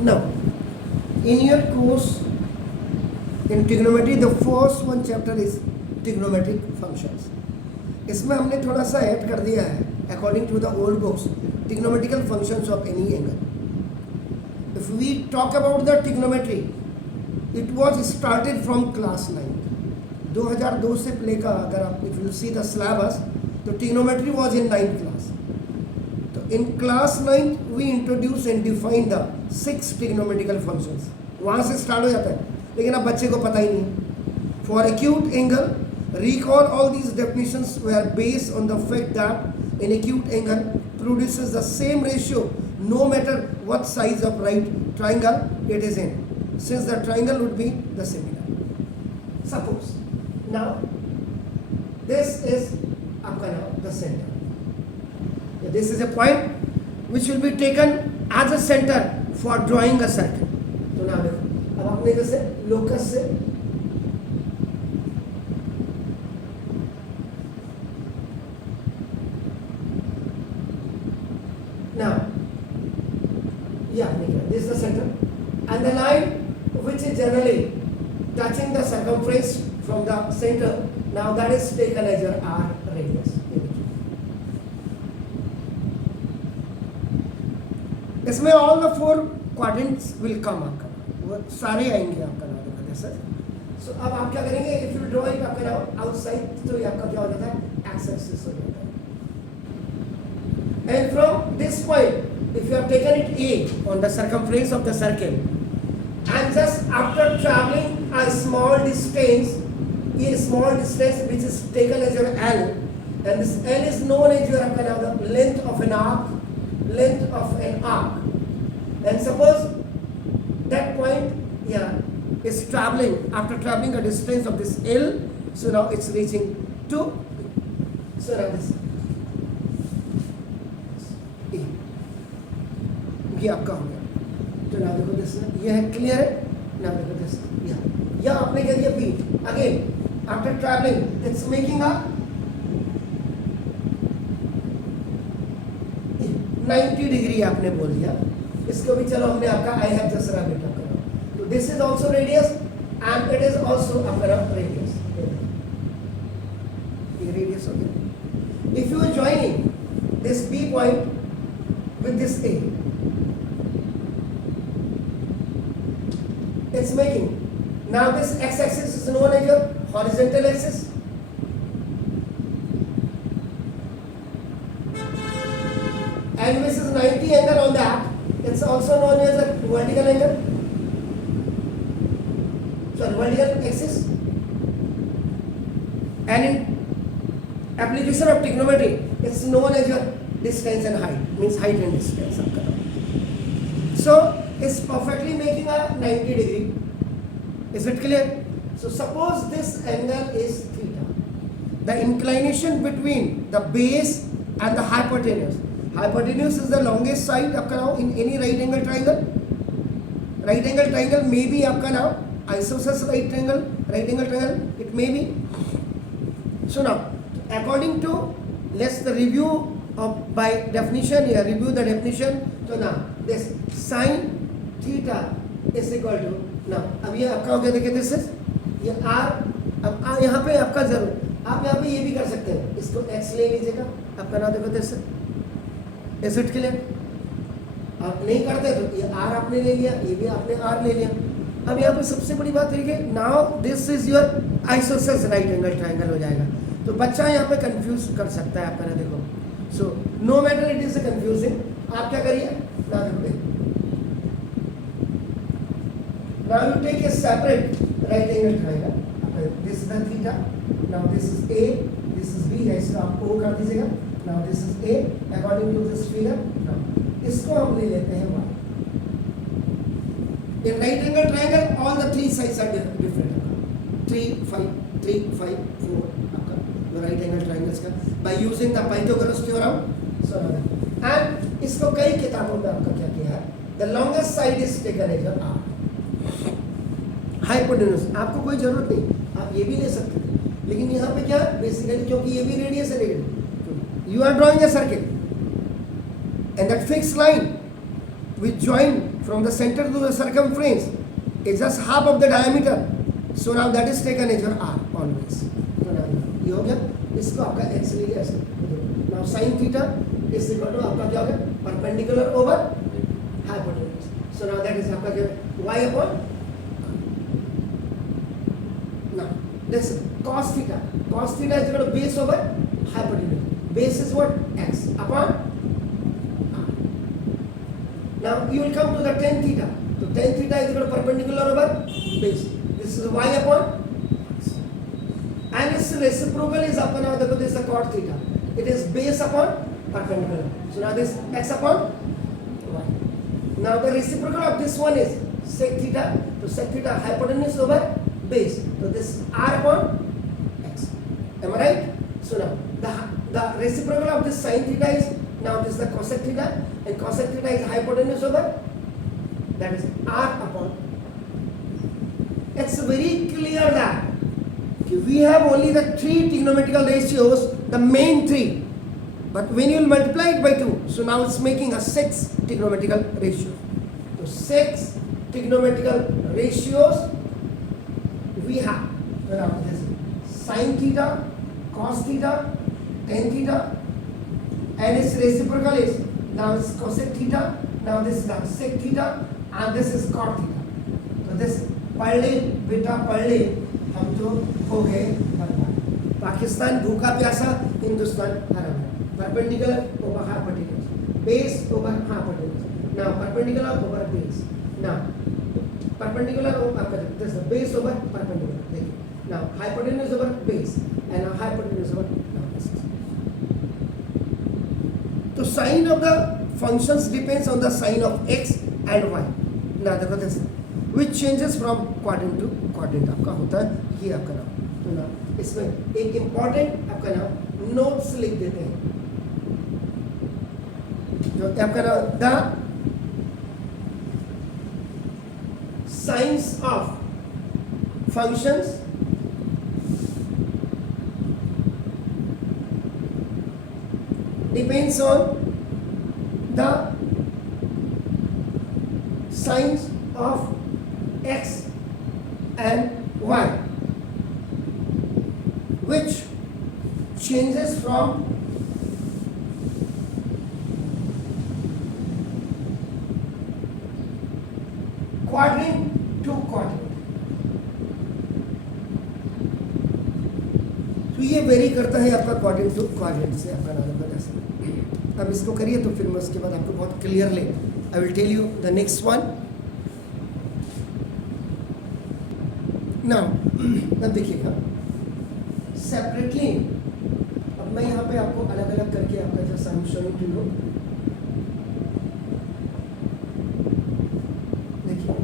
Now, in your course in trigonometry, the first one chapter is trigonometric functions. इसमें हमने थोड़ा सा add कर दिया है according to the old books, trigonometrical functions of any angle. If we talk about the trigonometry, it was started from class 9. 2002 से play का अगर आप if you see the syllabus, तो trigonometry was in 9th class. तो in class 9 we introduce and define the 6 trigonometrical functions. वहाँ से start हो जाता है, लेकिन अब बच्चे को पता ही नहीं. For acute angle, recall all these definitions were based on the fact that an acute angle produces the same ratio no matter what size of right triangle it is in, since the triangle would be the similar. Suppose now this is आपका now the center. This is a point which will be taken as a center for drawing a circle. तो ना देखो, अब आपने जैसे locus से now this is the center and the line which is generally touching the circumference from the center, now that is taken as your r radius. इसमें all the 4 quadrants will come आपका, वो सारे आएंगे आपका नाम देखा जैसे. सो अब आप क्या करेंगे, इफ यू ड्रॉ इट आपका नाम आउटसाइड, तो ये आपका क्या हो जाता है, एक्स एक्सिस हो जाता है. And from this point, if you have taken it A on the circumference of the circle, and just after traveling a small distance which is taken as your L, and this L is known as your the length of an arc, and suppose that point is traveling, after traveling a distance of this L, so now it's reaching to, so now this ये आपका हो गया. तो ना देखो this, ये है clear है ना, देखो दिस या आपने कह दिया B, again after travelling it's making a 90 degree आपने बोल दिया. इसको भी चलो हमने आपका I have just rub it करा. तो this is also radius and it is also आपका रेडियस. ये रेडियस हो गया. If you are joining this B point with this A, it's making, now this x-axis is known as your horizontal axis, and this is 90 angle on that, it's also known as a vertical angle, so vertical axis. And in application of trigonometry, it's known as your distance and height, means height and distance. So is perfectly making a 90 degree. Is it clear? So suppose this angle is theta. The inclination between the base and the hypotenuse. Hypotenuse is the longest side आपका now in any right angle triangle. Right angle triangle may be आपका now isosceles right angle triangle. It may be. So now, according to, let's the review of by definition here. Review the definition. So now this sine theta is equal to, ना अब ये आपका हो गया, देखिए this is ये are. अब यहाँ पे आपका जरूर आप यहाँ पे ये भी कर सकते हैं, इसको एक्स ले लीजिएगा आपका ना, देखो दिस इज इट क्लियर. आप नहीं करते तो ये आर आपने ले लिया, ये भी आपने आर ले लिया. अब यहाँ पे सबसे बड़ी बात है कि now this is your isosceles right angle triangle हो जाएगा. तो बच्चा यहाँ पे कंफ्यूज कर सकता है आपका ना, देखो. So no matter it is confusing, आप क्या करिए ना, देखो now you take a separate right angle triangle. This is the theta. Now this is A, this is B. इसको आप O कर दीजिएगा. Now this is A according to this figure. Now इसको हम ले लेते हैं Y. In right angle triangle, all the 3 sides are different. 3, 5, 3, 5, 4 आपका the right angle triangles का by using the Pythagoras theorem. So and इसको कई किताबों में आपका क्या किया है, the longest side is taken as R. Hypotenuse आपको कोई जरूरत नहीं, आप ये भी ले सकते थे, लेकिन यहाँ पे क्या बेसिकली क्योंकि ये भी रेडियस है, you are drawing a circle and that fix line which join from the center to the circumference is just half of the diameter. So now that is taken as your r always. तो now ये हो गया, इसको आपका x ले लिया ऐसे. Now sin theta is equal to आपका क्या हो गया, perpendicular over hypotenuse. So now that is आपका क्या, y upon. Now this cos theta is equal to base over hypotenuse. Base is what, x upon. Now you will come to the tan theta. So tan theta is equal to perpendicular over base. This is y upon x. And its reciprocal is upon, now this is the cot theta. It is base upon perpendicular. So now this x upon y. Now the reciprocal of this one is sec theta. So sec theta hypotenuse over base. So this r upon x. Am I right? So now the reciprocal of this sin theta is, now this is the cosec theta, and cosec theta is hypotenuse over, that is r upon. It's very clear that we have only the 3 trigonometrical ratios, the main 3, but when you will multiply it by 2, so now it's making a 6 trigonometrical ratio. So 6 trigonometrical ratios we have. Now this sin theta, cos theta, tan theta, and its reciprocal is, now it's cosec theta, now this is the sec theta, and this is cot theta. So this पढ़ ले बेटा, पढ़ ले, हम तो हो गए बर्बाद. पाकिस्तान भूखा प्यासा, हिंदुस्तान हरा भरा. Perpendicular over hypotenuse, base over hypotenuse. Now perpendicular over base. Now perpendicular over, this is the base over perpendicular. देखिए. Now hypotenuse over base, and now hypotenuse over, now this is. So sign of the functions depends on the sign of x and y. Now देखो this, which changes from quadrant to quadrant आपका होता है, ये आपका नाम. तो ना इसमें एक इम्पॉर्टेंट आपका नाम नोट्स लिख देते हैं, जो आपका नाम the science of functions depends on the signs of x and y, which changes from quadrant to quadrant. तो ये वेरी करता है आपका क्वाड्रेंट टू क्वाड्रेंट से आपका नाम बता सकते. अब इसको करिए तो फिर मैं उसके बाद आपको बहुत clearly I will tell you the next one. Now अब देखिएगा सेपरेटली, अब मैं यहाँ पे आपको अलग अलग करके आपका जो सॉल्यूशन टू लो, देखिए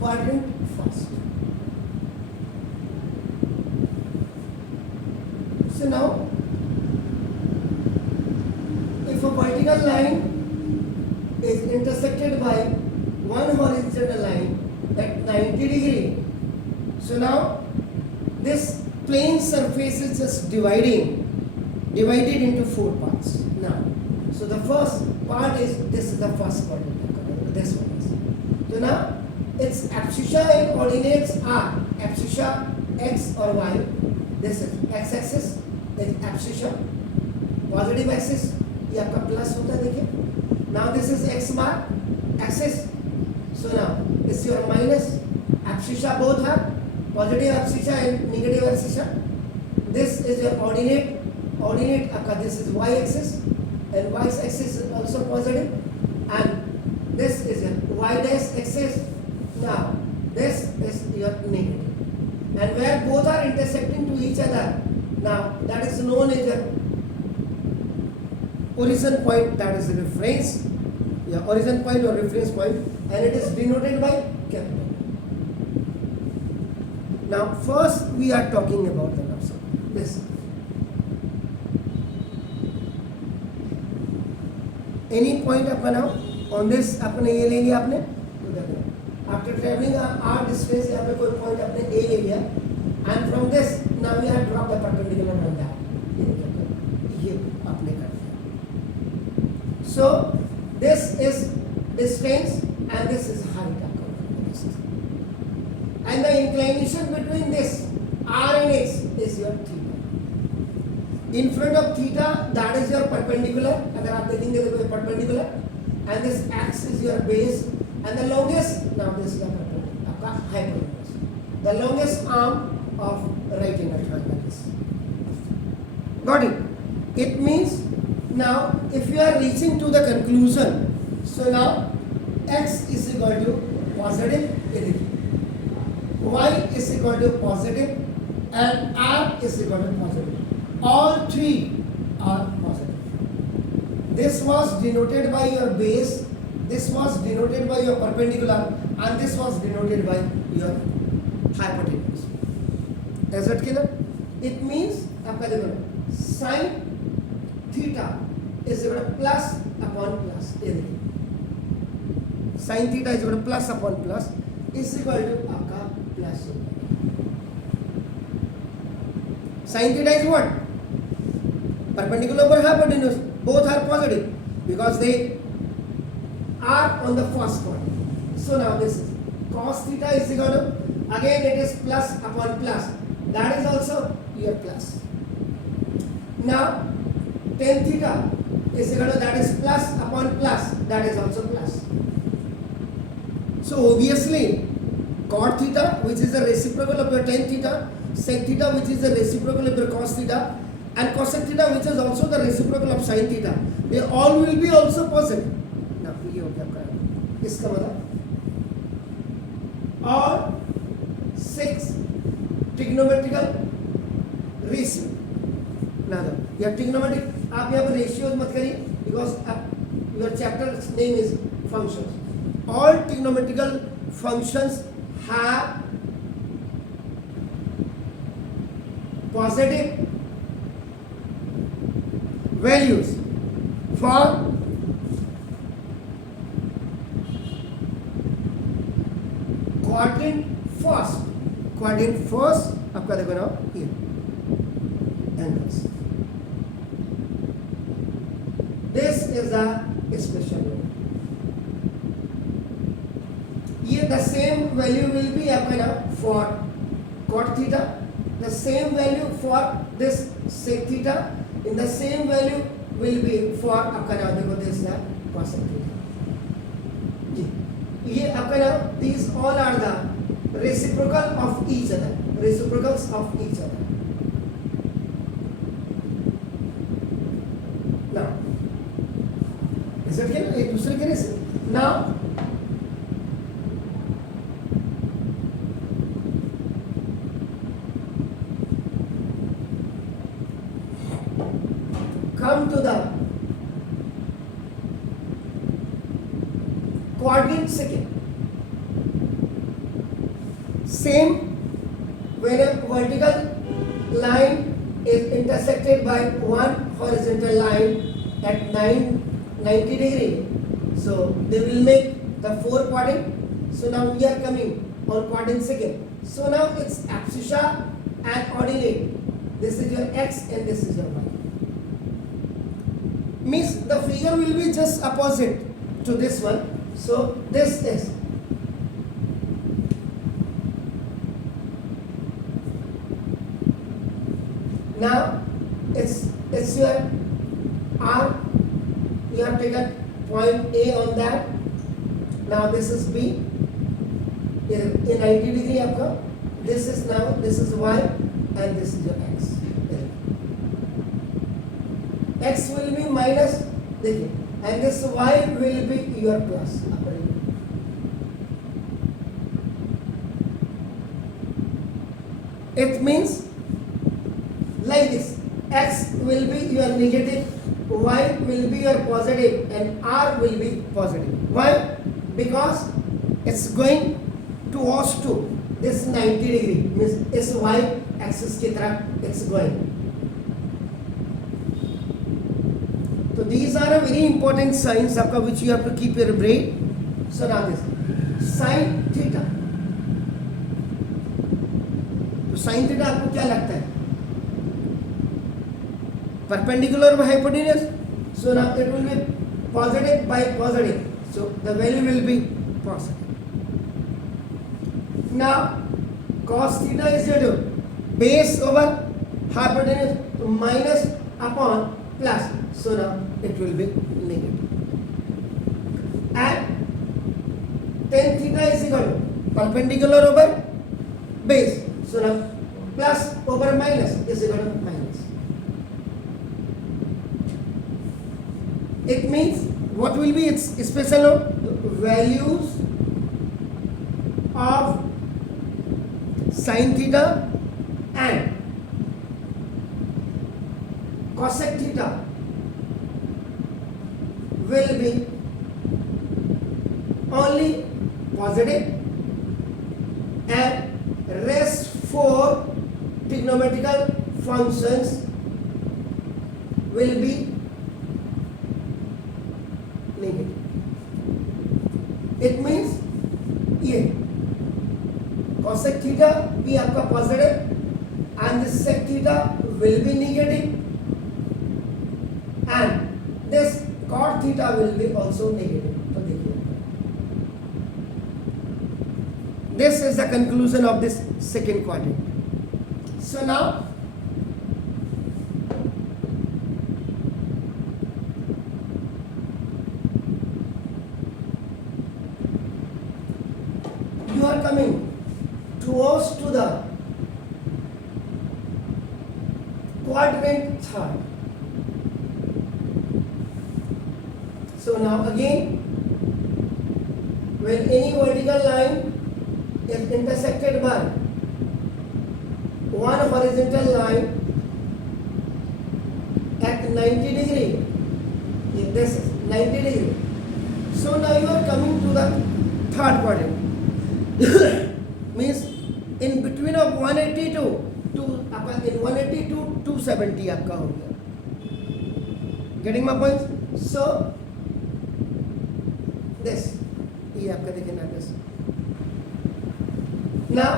quadrant first. So now if a vertical line is intersected by one horizontal line at 90 degree, so now this plane surface is just divided into 4 parts. Now so the first part is, this is the first quadrant, this one is. So now its abscissa and coordinates are abscissa x or y. This is x axis is abscissa, positive axis ये आपका plus होता है. देखिए now this is x bar axis, so now this is your minus. Abscissa both are positive abscissa and negative abscissa. This is your ordinate आपका, this is y axis, and y axis is also positive, and this is your y dash axis. Now this is your negative, and where both are intersecting to each other, now that is known as your origin point, that is the reference, origin point or reference point, and it is denoted by capital. Now first we are talking about the numbers. This any point अपना now on this अपने ये ले लिया आपने, after traveling r distance यहाँ पे कोई point अपने a ले लिया, and from this now we have dropped the perpendicular on that, ये आपने कर दिया. So this is distance and this is height. And the inclination between this r and x is your theta. In front of theta, that is your perpendicular. अगर आप देखेंगे तो ये perpendicular. And this x is your base. And the longest, now this is your perpendicular. आपका hypotenuse. The longest arm of right angle triangle is. Got it? It means now if you are reaching to the conclusion, so now x is equal to positive, y is equal to positive, and r is equal to positive. All three are positive. This was denoted by your base, this was denoted by your perpendicular, and this was denoted by your hypotenuse. Is it clear? It means आपका देखो sin theta is equal to plus upon plus. ये देखिए sin theta is equal to plus upon plus is equal to आपका plus. Sin theta is what? Perpendicular over hypotenuse. Both are positive because they are on the first one. So now this is cos theta is equal to, again it is plus upon plus. That is also your plus. Now tan theta is equal to, that is plus upon plus. That is also plus. So obviously cot theta, which is the reciprocal of your tan theta, sec theta, which is the reciprocal of your cos theta, and cosec theta, which is also the reciprocal of sin theta, they all will be also positive. Now ये हो गया आपका, इसका मतलब all 6 trigonometrical ratio. Now your trigonometric, आप यहाँ पर ratios मत करिए because your chapter name is functions. All trigonometrical functions have positive values for quadrant first. Quadrant first आपका देखो ना ये angles. This is a special one. ये the same value will be आपका ना for cot theta, the same value for this sec theta, in the same value will be for आपका ना देखो this ना cosec theta. ये आपका ना these all are the reciprocal of each other, reciprocals of each other. Now is it clear? एक दूसरे के race. Now come to the quadrant second. Same when a vertical line is intersected by one horizontal line at 90 degree, so they will make the 4 quadrant. So now we are coming on quadrant second. So now it's abscissa and ordinate. This is your x and this is your y. Means the figure will be just opposite to this one. So this is now it's your R. You have taken point A on that. Now this is B. In 90 degree आपका. This is now, this is y and this is your x. X will be minus, देखिए, and this y will be your plus. It means like this: x will be your negative, y will be your positive, and r will be positive. Why? Because it's going towards to this 90 degree, means इस y axis की तरफ it's going. So these are a very important signs आपका which you have to keep your brain. So now this sin theta. तो sin theta आपको क्या लगता है? Perpendicular or hypotenuse? So now it will be positive by positive, so the value will be positive. Now cos theta is equal to base over hypotenuse, so minus upon plus, so now it will be negative. And tan theta is equal to perpendicular over base, so now plus over minus is equal to minus. It means what will be its special note? The values of sin theta and cosec theta will be only positive, and rest four trigonometrical functions will be negative. It means ये cosec theta भी आपका positive and this sec theta will be negative and this cot theta will be also negative. तो देखिए, this is the conclusion of this second quadrant. So now you are coming towards to the quadrant third. So now again, when any vertical line is intersected by one horizontal line at 90 degree, if this is 90 degree, so now you are coming to the third quadrant. Means in between of 180 to in 180 to 270 आपका हो गया. Getting my point? So this ये आपका देखें ना this. Now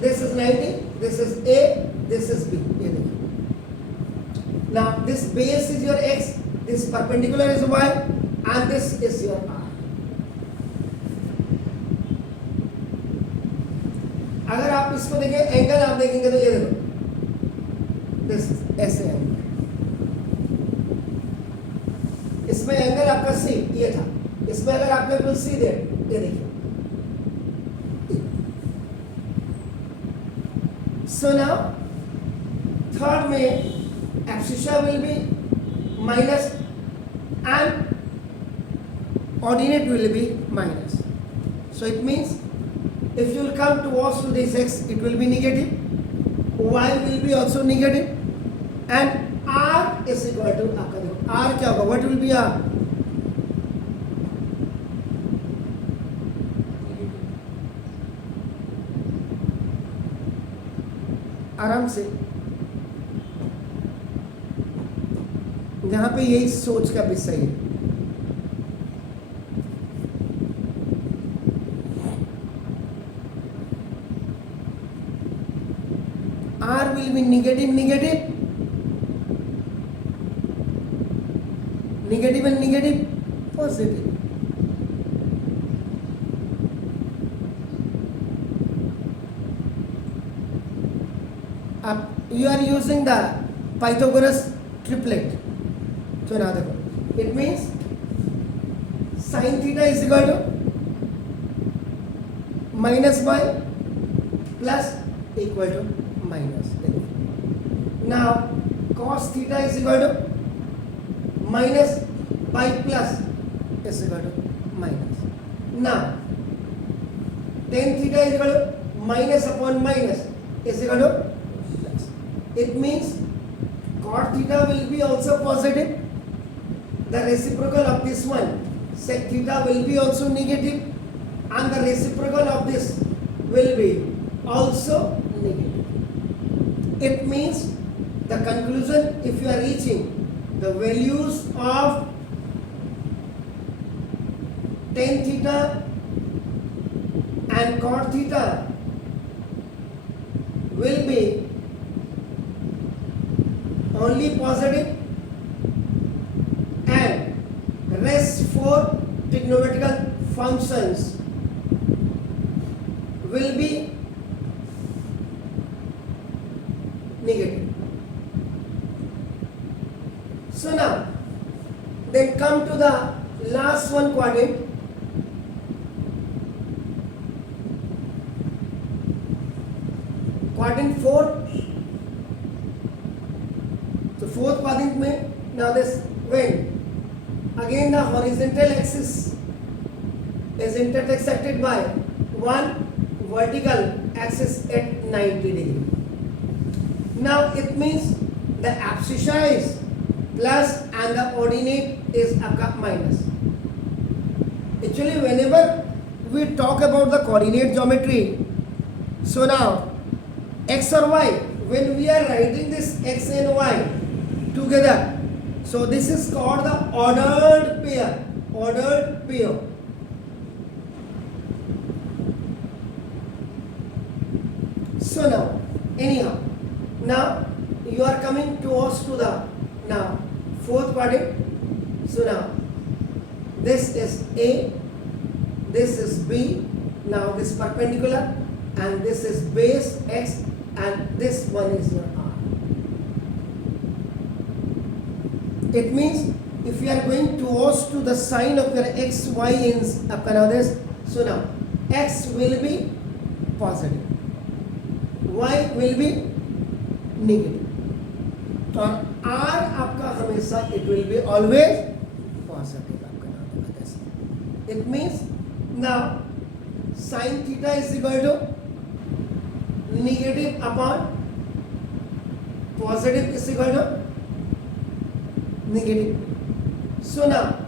this is 90, this is A, this is B. ये देखिए. Now this base is your X, this perpendicular is Y, and this is your R. अगर आप इसको देखें एंगल आप देखेंगे तो ये देखो दिस ऐसे एंगल, इसमें एंगल आपका सी ये था, इसमें अगर आपने बिल्कुल सी दे ये देखिए. सो नाउ थर्ड में axis will be minus and ordinate will be minus. So it means if you will come towards to this x, it will be negative, y will be also negative, and r is equal to आपका देखो r क्या होगा, what will be r? आराम से यहाँ पे यही सोच का विषय है. R will be negative, negative, negative and negative, positive. You are using the Pythagoras triplet. So now it means sin theta is equal to minus y plus equal to minus. Now cos theta is equal to minus by plus is equal to minus. Now tan theta is equal to minus upon minus is equal to plus. It means cot theta will be also positive. The reciprocal of this one, sec theta, will be also negative, and the reciprocal of this will be also negative. It means the conclusion, if you are reaching the values of tan theta and cot theta will be only positive rest 4 trigonometrical functions will be negative. So now, then come to the last one quadrant. Quadrant 4. So fourth quadrant में now this when again the horizontal axis is intersected by one vertical axis at 90 degree. Now it means the abscissa is plus and the ordinate is minus. Actually, whenever we talk about the coordinate geometry, so now x or y, when we are writing this x and y together, so this is called the ordered pair. Ordered pair. So now, anyhow, now you are coming towards to the now fourth quadrant. So now this is A, this is B, now this perpendicular, and this is base x, and this one is your R. It means if you are going towards to the sign of your x, y in this, so now x will be positive, y will be negative, और R आपका हमेशा it will be always positive आपका नाम होगा ऐसे. It means now sin theta is equal to negative upon positive is equal to negative. So now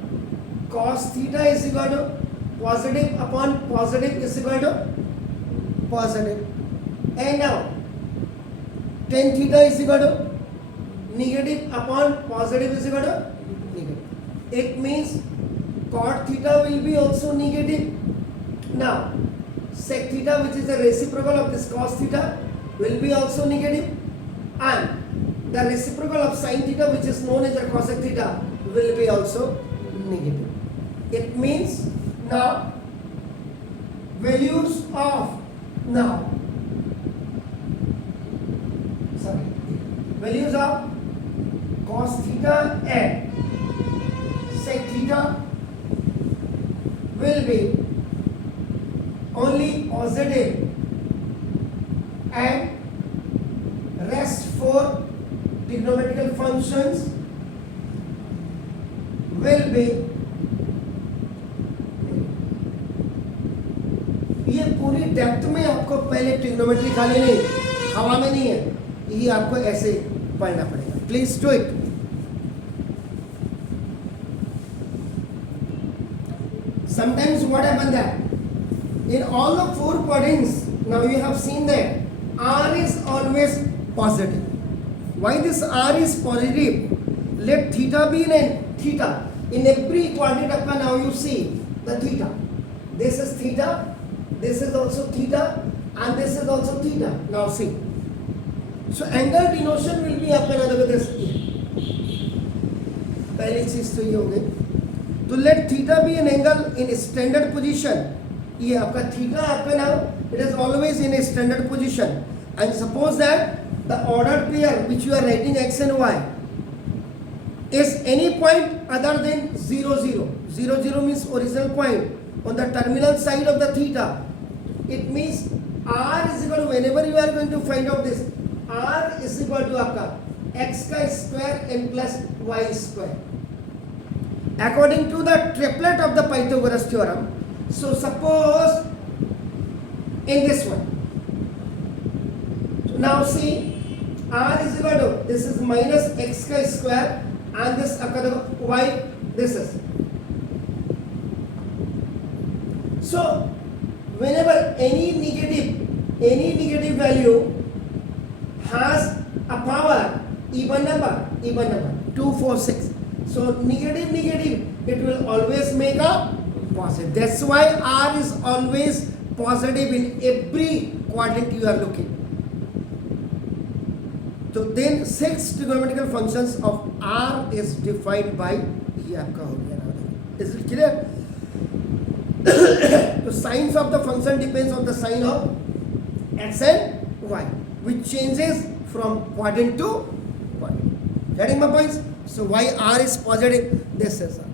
cos theta is equal to positive upon positive is equal to positive, and now tan theta is equal to negative upon positive is equal to negative. It means cot theta will be also negative. Now sec theta, which is the reciprocal of this cos theta, will be also negative, and the reciprocal of sin theta, which is known as the cosec theta, will be also negative. It means now values of values of cos theta and sec theta will be only positive, and rest 4 trigonometrical functions will be. ये पूरी depth में आपको पहले trigonometry खाली नहीं, हवा में नहीं है, ये आपको ऐसे पढ़ना पड़ेगा. Please do it. Sometimes what happens that in all the 4 quadrants, now you have seen that R is always positive. Why this R is positive? Let theta be in theta. In every quadrant आपका now you see the theta. This is theta, this is also theta, and this is also theta. Now see. So angle denotation will be आपका ना this. पहली चीज तो ये हो गई. तो let theta be an angle in standard position. ये आपका theta आपका now it is always in a standard position. And suppose that the ordered pair which you are writing x and y is any point other than 0, 0. 0, 0 means original point on the terminal side of the theta. It means R is equal to, whenever you are going to find out this, R is equal to आपका x का square and plus y square. According to the triplet of the Pythagoras theorem, so suppose in this one. So now see, R is equal to, this is minus x ka square and this y, this is. So whenever any negative value has a power even number 2, 4, 6. So negative, it will always make a positive. That's why R is always positive in every quadrant you are looking. So then 6 trigonometrical functions of R is defined by ये आपका हो गया ना. Is it clear? The signs of the function depends on the sign of x and y, which changes from quadrant to quadrant. Getting my points? So why r is positive? This is r.